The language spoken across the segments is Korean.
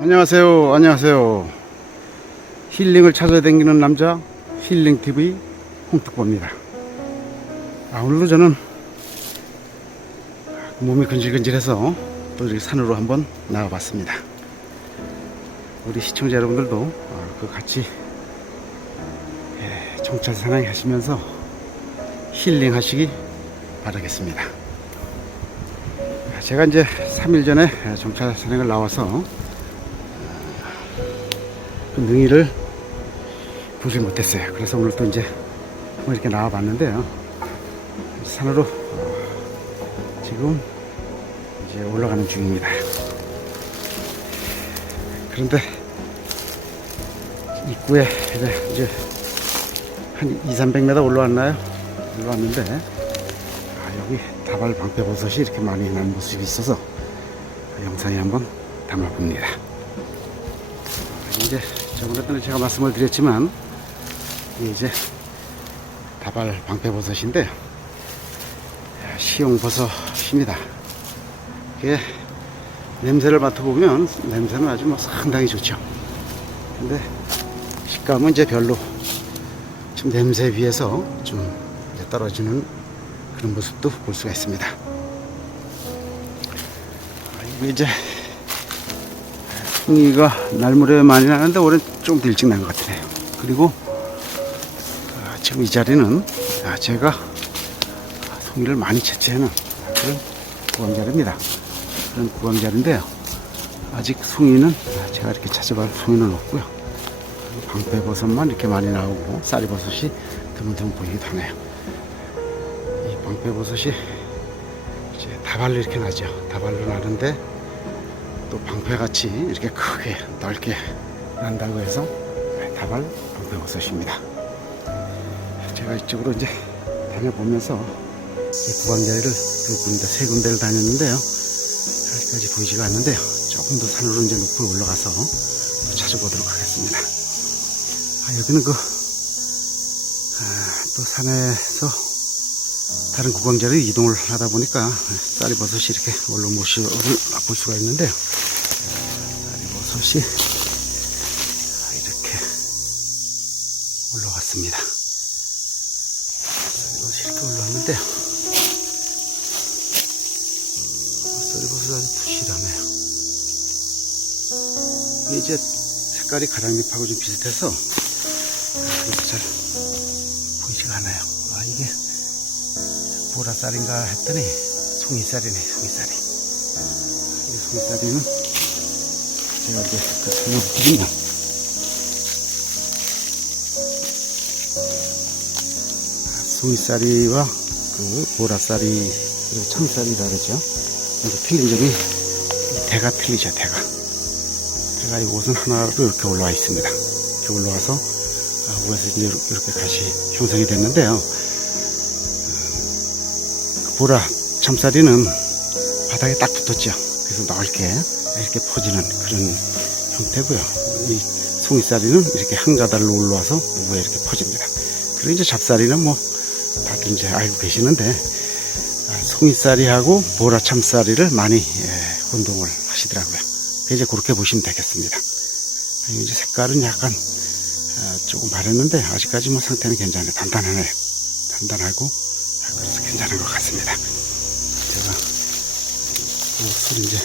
안녕하세요. 안녕하세요. 힐링을 찾아다니는 남자 힐링TV 홍특보입니다. 아, 오늘도 저는 몸이 근질근질해서 또 이렇게 산으로 한번 나와봤습니다. 우리 시청자 여러분들도 아, 그 같이 예, 정찰 사냥 하시면서 힐링하시기 바라겠습니다. 제가 이제 3일 전에 정찰 사냥을 나와서 그 능이를 보지 못했어요. 그래서 오늘 또 이제 뭐 이렇게 나와 봤는데요. 산으로 어, 지금 이제 올라가는 중입니다. 그런데 입구에 이제, 한 2, 300m 올라왔나요? 올라왔는데 아, 여기 다발 방패버섯이 이렇게 많이 난 모습이 있어서 영상에 한번 담아봅니다. 이제 저번에 제가 말씀을 드렸지만 이제 다발 방패버섯인데 시용버섯입니다. 이게 냄새를 맡아보면 냄새는 아주 뭐 상당히 좋죠. 근데 식감은 이제 별로 좀 냄새에 비해서 좀 떨어지는 그런 모습도 볼 수가 있습니다. 아, 이게 이제 송이가 날무래 많이 나는데 올해 좀 더 일찍 난 것 같네요. 그리고 아, 지금 이 자리는 아, 제가 송이를 많이 채취하는 그런 구강자리입니다. 그런 구강자리인데요. 아직 송이는 아, 제가 이렇게 찾아볼 송이는 없고요. 방패버섯만 이렇게 많이 나오고 쌀이버섯이 드문드문 보이기도 하네요. 이 방패버섯이 이제 다발로 이렇게 나죠. 다발로 나는데 또 방패같이 이렇게 크게 넓게 난다고 해서 다발 방패버섯입니다. 제가 이쪽으로 이제 다녀보면서 이 구강자리를 두 군데, 세 군데를 다녔는데요. 여기까지 보이지가 않는데요. 조금 더 산으로 이제 높이 올라가서 찾아보도록 하겠습니다. 아, 여기는 그, 아, 또 산에서 다른 구강자를 이동을 하다 보니까 쌀이버섯이 이렇게 올라 모습을 볼 수가 있는데요. 쌀이버섯이 이렇게 올라왔습니다. 쌀이버섯이 이렇게 올라왔는데요. 쌀이버섯이 아주 부실하네요. 이제 색깔이 가랑잎하고 좀 비슷해서 그래서 잘 보이지가 않아요. 아, 보라쌀인가 했더니 송이쌀이네 송이쌀이. 이 송이쌀이는 제가 이제 그 설명드리면 송이쌀이와 그 보라쌀이 그리고 청쌀이라 그러죠. 근데 틀린 점이 이 대가 틀리죠 대가. 대가 이곳은 하나로 이렇게 올라와 있습니다. 이렇게 올라와서 아, 위에서 이제 이렇게 가시 형성이 됐는데요 보라 참쌀이는 바닥에 딱 붙었죠. 그래서 넓게 이렇게 퍼지는 그런 형태고요. 이 송이쌀이는 이렇게 한 가닥로 올라와서 위에 이렇게 퍼집니다. 그리고 이제 잡쌀이는 뭐 다들 이제 알고 계시는데 아, 송이쌀이하고 보라 참쌀이를 많이 예, 운동을 하시더라고요. 그 이제 그렇게 보시면 되겠습니다. 아, 이제 색깔은 약간 아, 조금 바랬는데 아직까지 뭐 상태는 괜찮아요. 단단하네요. 단단하고 아, 그래서 괜찮은 것 같습니다. 제가 옷을 이제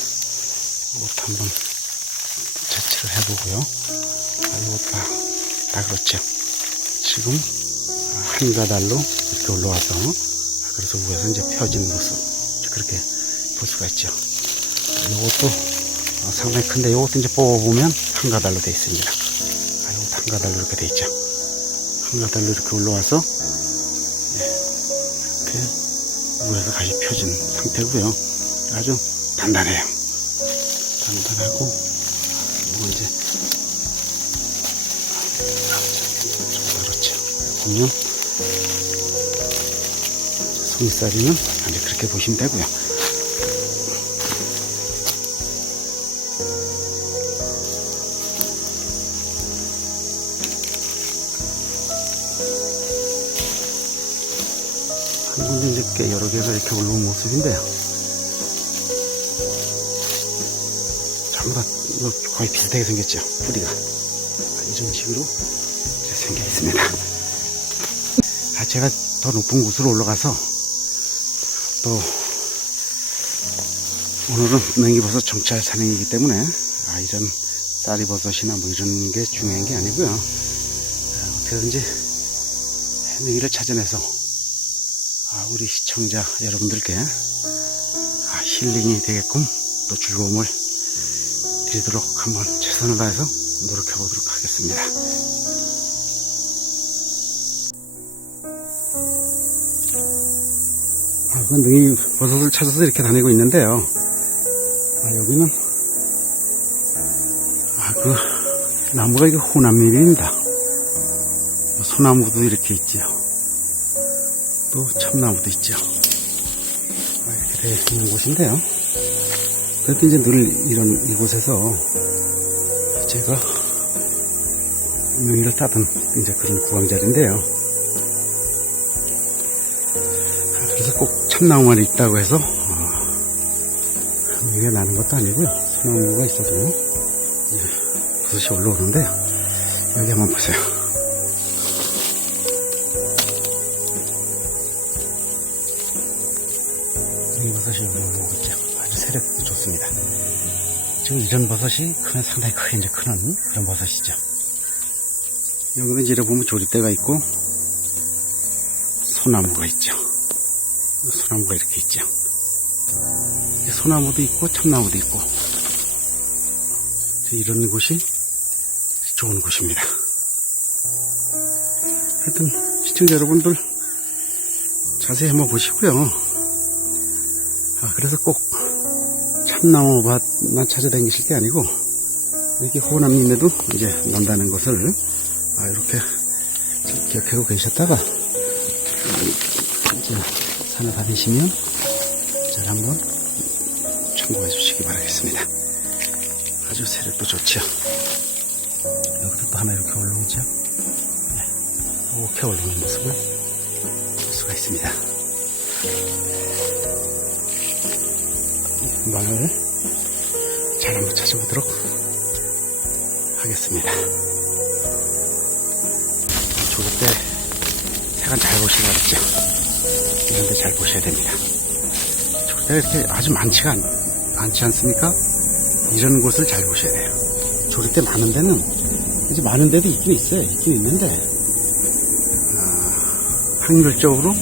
옷 한번 채취를 해보고요. 아, 이것 다, 다 그렇죠. 지금 한 가달로 이렇게 올라와서 아, 그래서 위에서 이제 펴진 모습 그렇게 볼 수가 있죠. 이것도 어, 상당히 큰데 이것도 이제 뽑아보면 한 가달로 되어 있습니다. 아, 이것도 한 가달로 이렇게 되어 있죠. 한 가달로 이렇게 올라와서 위에서 가시 펴진 상태고요. 아주 단단해요. 단단하고 이거 이제 좀 그렇죠. 보면 송이살이는 이제 그렇게 보시면 되고요. 이렇게 여러 개가 이렇게 올라온 모습인데요. 전부 다뭐 거의 비슷하게 생겼죠. 뿌리가. 아, 이런 식으로 생겨 있습니다. 아, 제가 더 높은 곳으로 올라가서 또 오늘은 능이버섯 정찰 산행이기 때문에 아, 이런 쌀이버섯이나 뭐 이런 게 중요한 게 아니고요. 아, 어떻게든지 능이를 찾아내서 아, 우리 시청자 여러분들께 아, 힐링이 되게끔 또 즐거움을 드리도록 한번 최선을 다해서 노력해 보도록 하겠습니다. 아, 그 능이 버섯을 찾아서 이렇게 다니고 있는데요. 아, 여기는 아, 그 나무가 이게 호남밀입니다. 뭐 소나무도 이렇게 있지요. 또 참나무도 있죠. 아, 이렇게 되어 있는 곳인데요. 그래도 이제 늘 이런 이곳에서 제가 명의를 따던 이제 그런 구강자리인데요. 아, 그래서 꼭 참나무만 있다고 해서 어, 명의가 나는 것도 아니고요. 소나무가 있어도 이제 버섯이 올라오는데요. 여기 한번 보세요. 버섯이 여기 올라오고 있죠. 아주 세력도 좋습니다. 지금 이런 버섯이 크면 상당히 크게 이제 크는 그런 버섯이죠. 여기도 이제 보면 조리대가 있고 소나무가 있죠. 소나무가 이렇게 있죠. 소나무도 있고 참나무도 있고 이런 곳이 좋은 곳입니다. 하여튼 시청자 여러분들 자세히 한번 보시고요. 아, 그래서 꼭 참나무밭만 찾아다니실 게 아니고 이렇게 호남림에도 이제 난다는 것을 아, 이렇게 기억하고 계셨다가 이제 산을 다니시면 잘 한번 참고해 주시기 바라겠습니다. 아주 세력도 좋죠. 여기도 또 하나 이렇게 올라오죠. 네, 이렇게 올라오는 모습을 볼 수가 있습니다. 마을 잘 한번 찾아보도록 하겠습니다. 조를 때 색은 잘 보시라 그랬죠. 이런데 잘 보셔야 됩니다. 조를 때 이렇게 아주 많지가 않, 않지 않습니까? 이런 곳을 잘 보셔야 돼요. 조릴 때 많은 데는 이제 많은 데도 있긴 있어요. 있긴 있는데 아, 확률적으로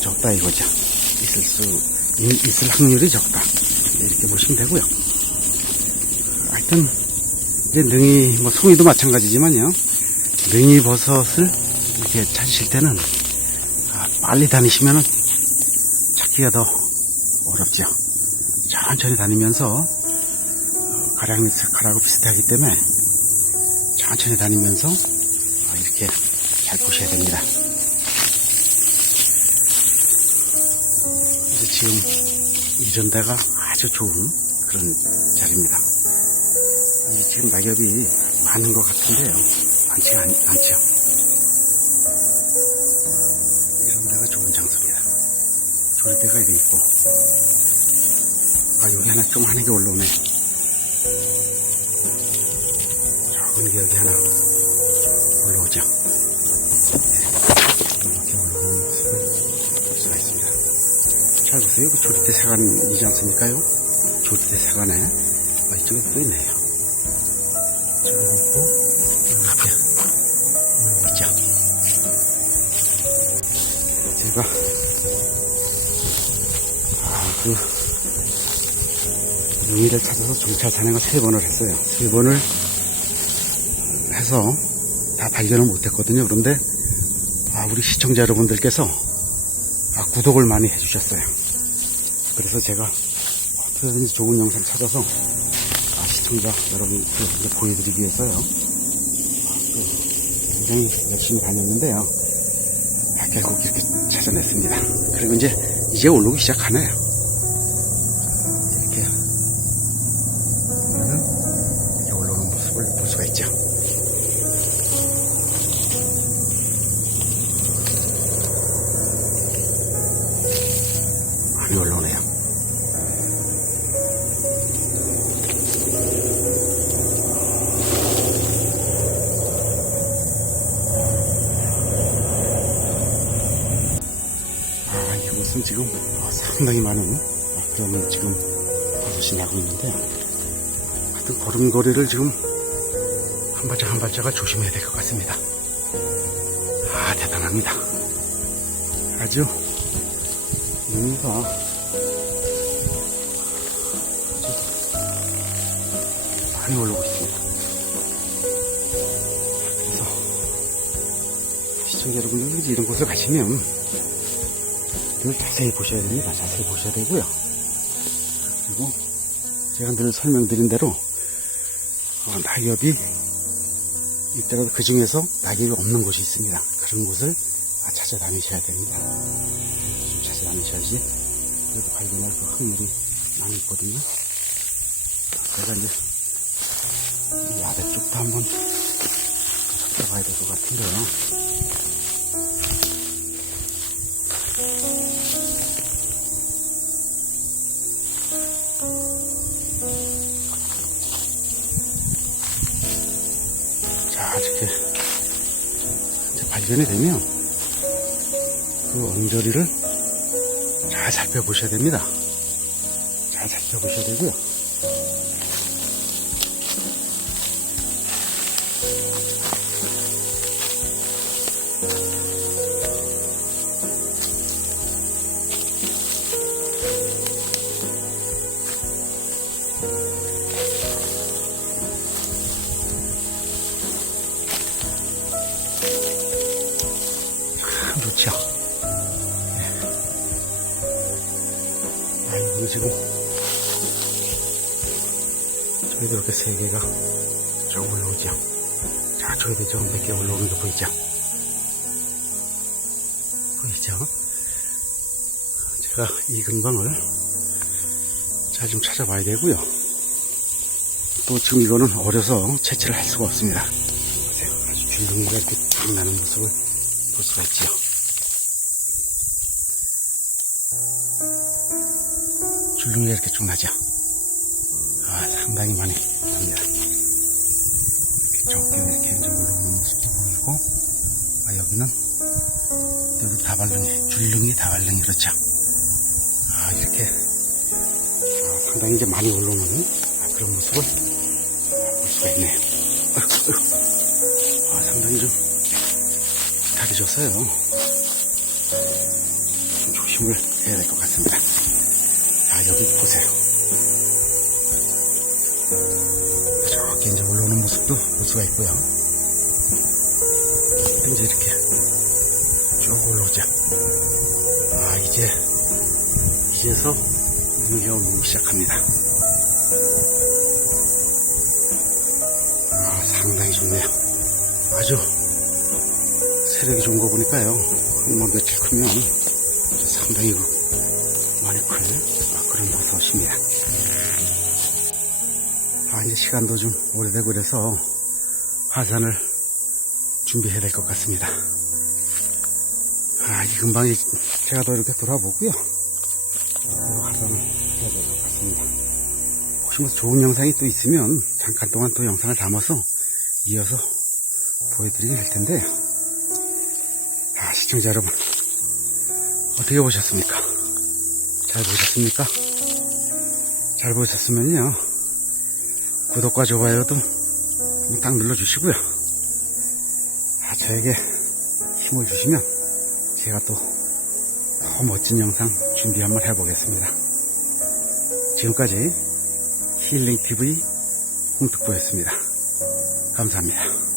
적다 이거죠. 있을 수 이- 있을 확률이 적다. 이렇게 보시면 되고요. 하여튼 이제 능이 뭐 송이도 마찬가지지만요. 능이 버섯을 이렇게 찾으실 때는 아, 빨리 다니시면은 찾기가 더 어렵죠. 천천히 다니면서 어, 가량 가라고 비슷하기 때문에 천천히 다니면서 어, 이렇게 잘 보셔야 됩니다. 지금 이런 데가 아주 좋은 그런 자리입니다. 이 지금 낙엽이 많은 것 같은데요. 많지가 않, 않죠. 이런 데가 좋은 장소입니다. 조리대가 이렇게 있고, 아, 여기 하나 좀 하는 게 올라오네. 작은 게 여기 하나 올라오죠. 잘 보세요. 그 조리대 세간이지 않습니까요? 조리대 세간에 아, 이쪽에 또 있네요. 저기 있고 올라오고 있죠. 제가 아그 루이를 찾아서 정찰 산행을 세 번을 했어요. 세 번을 해서 다 발견을 못했거든요. 그런데 아, 우리 시청자 여러분들께서 아, 구독을 많이 해주셨어요. 그래서 제가 어떻게든지 좋은 영상 찾아서 아, 시청자 여러분들께 보여드리기 위해서요. 아, 그 굉장히 열심히 다녔는데요. 아, 결국 이렇게 찾아냈습니다. 그리고 이제 이제 올라오기 시작하네요. 많이 올라오네요. 아, 이곳은 지금 어, 상당히 많은 어, 그러면 지금 버섯이 나고 있는데 하여튼 걸음걸이를 지금 한 발짝 한 발짝을 조심해야 될 것 같습니다. 아 대단합니다. 아주 아주 많이 올라오고 있습니다. 그래서 시청자 여러분들 이런 곳을 가시면 늘 자세히 보셔야 됩니다. 자세히 보셔야 되고요. 그리고 제가 늘 설명드린 대로 어, 낙엽이 있더라도 그 중에서 낙엽이 없는 곳이 있습니다. 그런 곳을 아, 찾아다니셔야 됩니다. 좀 찾아다니셔야지 그래도 발견할 그 확률이 많이 있거든요. 제가 이제 이 아래 쪽도 한번 살펴봐야 될 것 같은데요. 자, 이렇게 이제 발견이 되면 그 엉저리를 잘 살펴보셔야 됩니다. 잘 살펴보셔야 되고요. 저기도 이렇게 세 개가 쭉 올라오죠. 자, 저기도 좀몇개 올라오는 거 보이죠? 보이죠? 제가 이 근방을 잘 좀 찾아봐야 되고요. 또 지금 이거는 어려서 채취를 할 수가 없습니다. 아주 줄눈이가 이렇게 딱 나는 모습을 볼 수가 있지요. 줄눈이가 이렇게 쭉 나죠. 아, 상당히 많이 납니다. 이렇게 좁게 이렇게 이제 올라오는 모습도 보이고, 아, 여기는, 여기 다발릉이, 줄눈이 다발릉이 그렇죠. 아, 이렇게, 아, 상당히 이제 많이 올라오는 아, 그런 모습을 아, 볼 수가 있네요. 아, 상당히 좀 다리 줬어요. 좀 조심을 해야 될 것 같습니다. 자, 여기 보세요. 수가 있고요. 이제 이렇게 쭉 올라오죠. 아, 이제, 이제서 눈이 오기 시작합니다. 아, 상당히 좋네요. 아주 세력이 좋은 거 보니까요. 한뭐 며칠 크면 상당히 그 많이 클 아, 그런 버섯입니다. 아, 이제 시간도 좀 오래되고 그래서 화산을 준비해야 될 것 같습니다. 아, 이 금방 이- 제가 더 이렇게 돌아보고요. 화산을 해야 될 것 같습니다. 혹시 뭐 좋은 영상이 또 있으면 잠깐 동안 또 영상을 담아서 이어서 보여드리긴 할 텐데, 아, 시청자 여러분, 어떻게 보셨습니까? 잘 보셨습니까? 잘 보셨으면요, 구독과 좋아요도 딱 눌러주시고요. 아, 저에게 힘을 주시면 제가 또 더 멋진 영상 준비 한번 해보겠습니다. 지금까지 힐링TV 홍특보였습니다. 감사합니다.